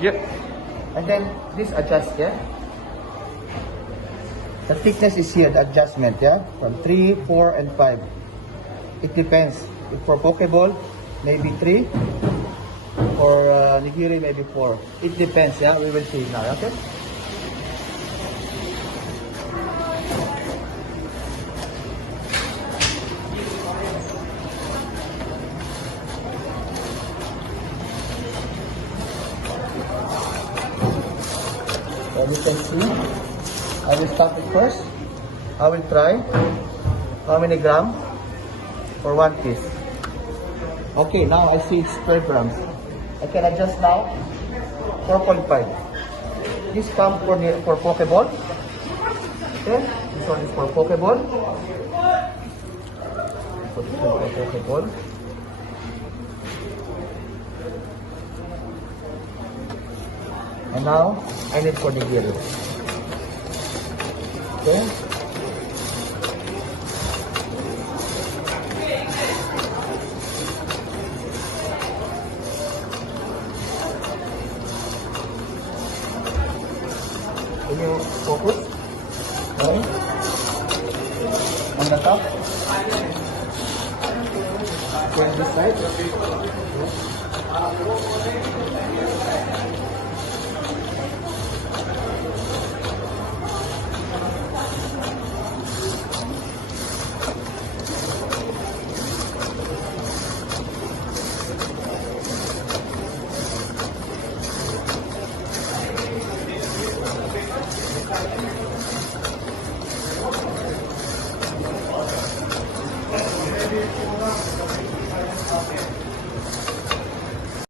Yep. And then this adjust, yeah? The thickness is here, the adjustment, yeah? From 3, 4, and 5. It depends. If for Pokeball, maybe 3. For Nigiri, maybe 4. It depends, yeah? We will see now, okay? So you can see, I will start it first. I will try how many grams for 1 piece. Okay, now I see it's 12 grams. I can adjust now 4.5. This comes for Pokeball. Okay, this one is for Pokeball. Put it for Pokeball. And now I need for Nigiri. Okay. Can you focus? Okay. On the top. Turn this side.